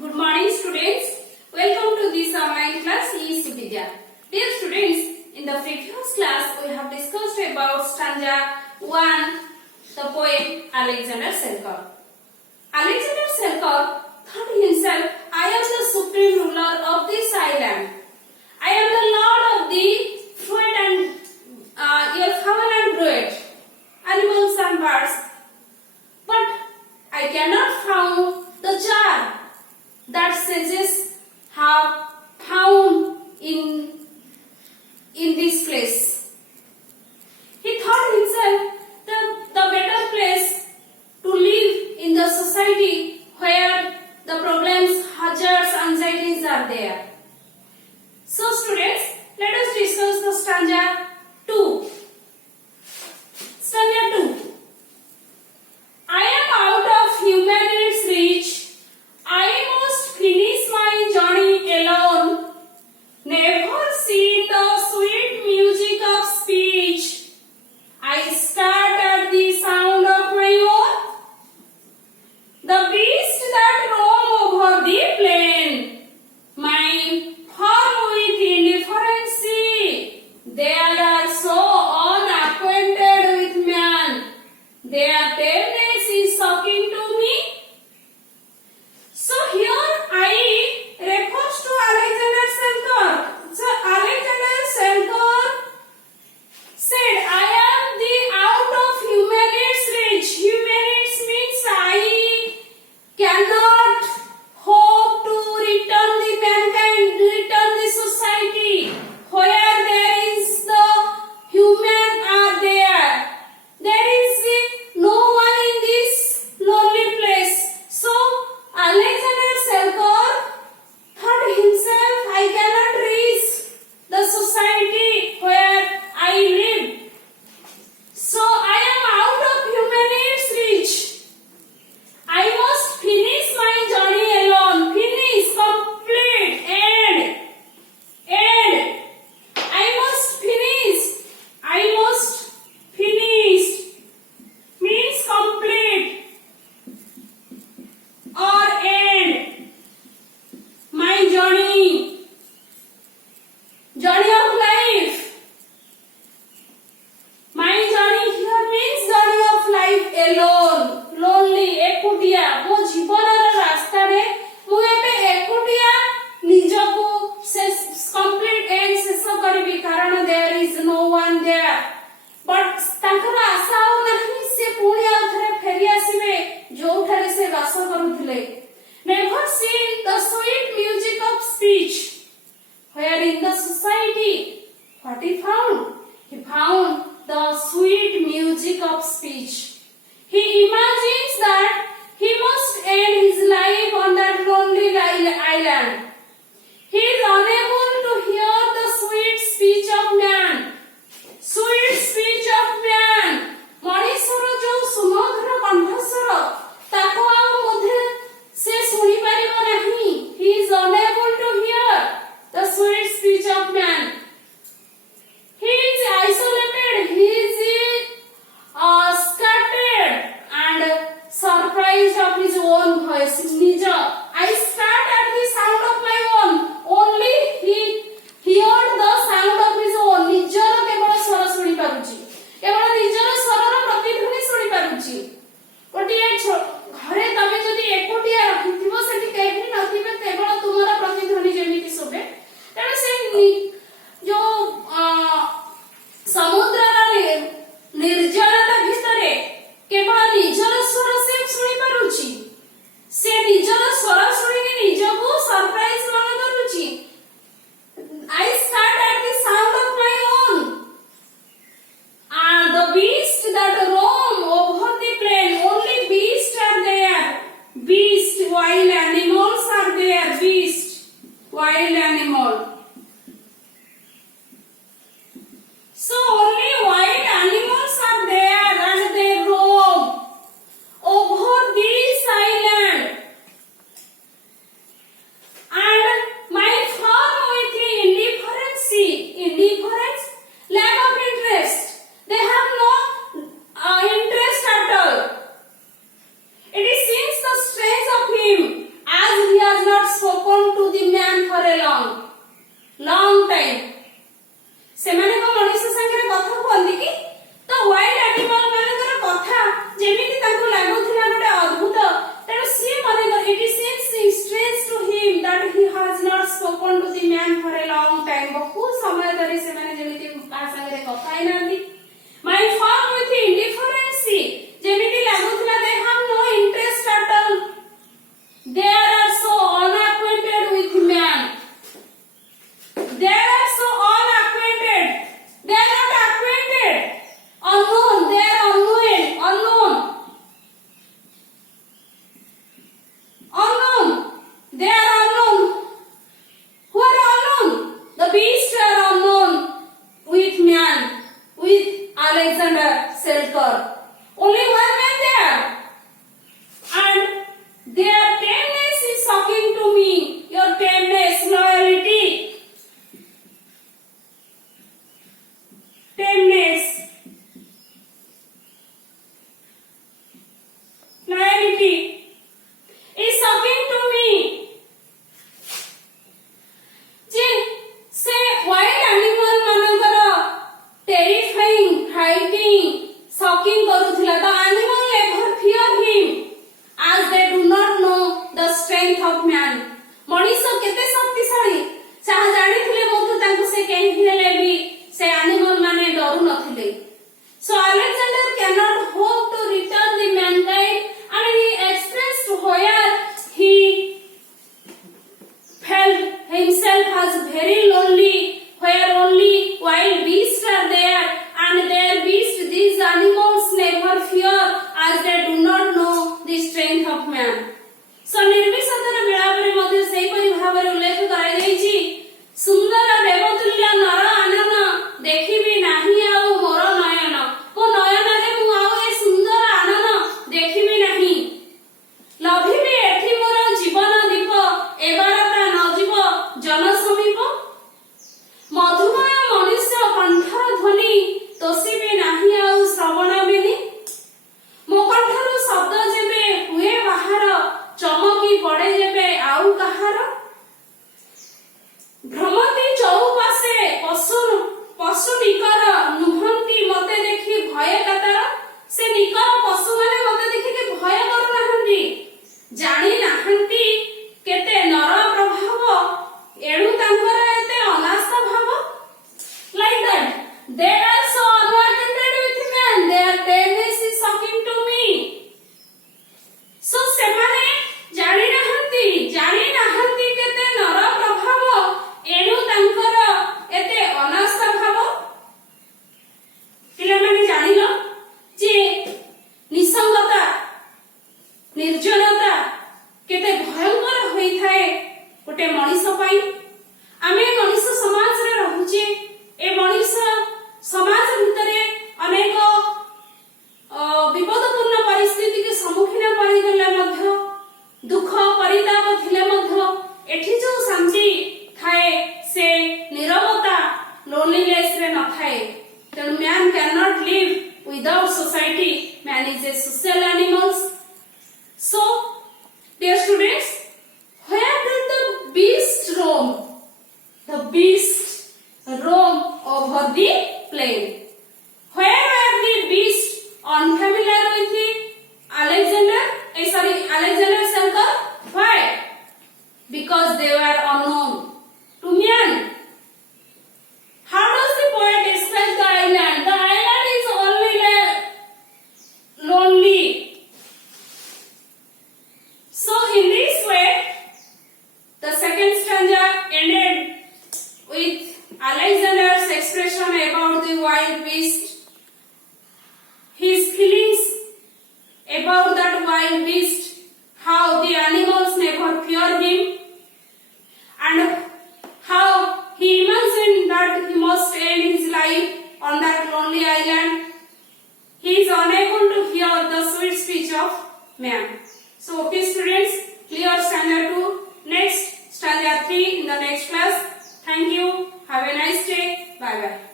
Good morning students. Welcome to this online class Suvidya. Dear students, in the previous class we have discussed about stanza 1, the poem Alexander Selkirk. Alexander Selkirk thought himself, I am the supreme ruler of this island. I am the lord of the fruit and your heaven and bread, animals and birds. But I cannot find the jar that sages have found in this place. He thought himself the better place to live in the society where the problems, hazards, anxieties are there. So students, let us discuss the stanza 2. Stanza 2. I am out of human needs reach. I must finish my journey alone. Never seen the sweet music of speech. I start at the sound of my own. The beasts that roam over the plain, mine farm with indifference. They are so unacquainted with man. Their tameness is shocking to me. So here I refers to Alexander Selkirk. So Alexander Selkirk said, I am the out of human needs reach. Human needs means I cannot hope to return the mankind, return the society where there is the human are there. There is no one in this lonely place. So Alexander Selkirk thought himself, I cannot reach the society where I live. So I am out of human needs reach. I must finish my journey alone. Finish, complete, end. I must finish. I must finish means complete or end my journey of life. My journey here means journey of life alone, lonely, एकुटिया मो जीवनर रास्ता रे मु एबे एकुटिया निजको से complete and शेष करबी कारण there is no one there. But ताकर आशा हो नहीं से पुणी आथरे फेरी आसीबे जोठारे से वास करूथिले. Never seen the sweet music of speech. Where in the society, what he found? He found the sweet music of speech. He imagines that he must end his life on that lonely island. He is unable to hear the sweet speech of man. Sweet speech of man. मनुष्यर जो सुमधुर कंठस्वर ताको आउ मध्ये से सुनी परिबो नाही. He is unable to hear the sweet speech of man. He is isolated. He is Alexander Selkirk. Only one man there. And their tameness is shocking to me. Your tameness, loyalty. Tameness. Loyalty is shocking to me. जे से wild animal ମାନଙ୍କର terrifying, frightening, shocking କରୁଥିଲା. The animal never fear him as they do not know the strength of man. ମଣିଷ କେତେ ଶକ୍ତିଶାଳୀ ଯାହା ଜାଣିଥିଲେ ମଧ୍ୟ ତାଙ୍କୁ ସେ କେହି ହେଲେ ବି ସେ animal ମାନେ ଡରୁ ନଥିଲେ. So Alexander cannot hope to return the mankind, and he expressed where he felt himself as very lonely, where only wild beasts are there, and their beasts, these animals never fear as they do not know the strength of man. So ନିର୍ବିଷଦର ବେଳାପରେ ମଧ୍ୟ ସେହିପରି ଭାବରେ ଉଲ୍ଲେଖ କରାଯାଇଛି, ସୁନ୍ଦର ଦେବତୁଲ୍ୟ ନର ଆନନ ଦେଖିବି ନାହିଁ ଆଉ ମୋର ନୟନ. ମୋ ନୟନରେ ମୁଁ ଆଉ ଏ ସୁନ୍ଦର ଆନନ ଦେଖିବି ନାହିଁ. ଲଭିବି ଏଠି ମୋର ଜୀବନ ଦୀପ, ଏବାରତା ନ ଯିବ ଜନ ସମୀପ. ମଧୁମୟ ମନୁଷ୍ୟ କଣ୍ଠର ଧ୍ୱନି ତୋଷିବି ନାହିଁ ଆଉ ଶ୍ରବଣ ବେନି. ମୋ କଣ୍ଠରୁ ଶବ୍ଦ ଯେବେ ହୁଏ ବାହାର, ଚମକି ପଡେ ଯେବେ ଆଉ କାହାର. ଭ୍ରମନ୍ତି ଚଉପାଶେ ପଶୁ ନିକର, ନୁହନ୍ତି ମତେ ଦେଖି ଭୟ କାତର. ସେ ନିକର ପଶୁମାନେ ମତେ ଦେଖିକି ଭୟ କରୁନାହାନ୍ତି, ଜାଣି ନାହାନ୍ତି କେତେ ନର ପ୍ରଭାବ, ଏଣୁ ତାଙ୍କର ଏତେ ଅନାସ୍ଥ ଭାବ. Like that, they are so unacquainted with man, their tameness is shocking to me. So ସେମାନେ ଜାଣି ନାହାନ୍ତି କେତେ ନର ପ୍ରଭାବ, ଏଣୁ ତାଙ୍କର ଏତେ ଅନାସ୍ଥ ଭାବ. ପିଲାମାନେ ଜାଣିଲ ଯେ ନିସଙ୍ଗତା, ନିର୍ଜନତା କେତେ ଭୟଙ୍କର ହୋଇଥାଏ ଗୋଟେ ମଣିଷ ପାଇଁ. ଆମେ ମଣିଷ ସମାଜରେ ରହୁଛେ. ଏ ମଣିଷ ସମାଜ ଭିତରେ ଅନେକ ବିପଦପୂର୍ଣ୍ଣ ପରିସ୍ଥିତିକୁ ସମ୍ମୁଖୀନ କରିଗଲେ ମଧ୍ୟ, ଦୁଃଖ ପରିତାପ ଥିଲେ ମଧ୍ୟ ଏଠି ଯୋଉ ଶାନ୍ତି ଥାଏ ସେ ନିରବତା, loneliness ରେ ନଥାଏ. ତେଣୁ man cannot live without society. Man is a social animal. So dear students, where did the beast roam? The beast roam over the plain. Where were the beasts unfamiliar with the Alexander Selkirk? Why? Because they were unknown to man. How does the poet describe the island? The island is only lonely. So in this way, the second stanza ended with Alexander's expression about the wild beast, his feelings about that wild beast, how the animals never fear him, and how he imagined that he must end his life on that lonely island. He is unable to hear the sweet speech of man. So okay students, clear stanza 2, next stanza 3 in the next class. Thank you. Have a nice day. Bye bye.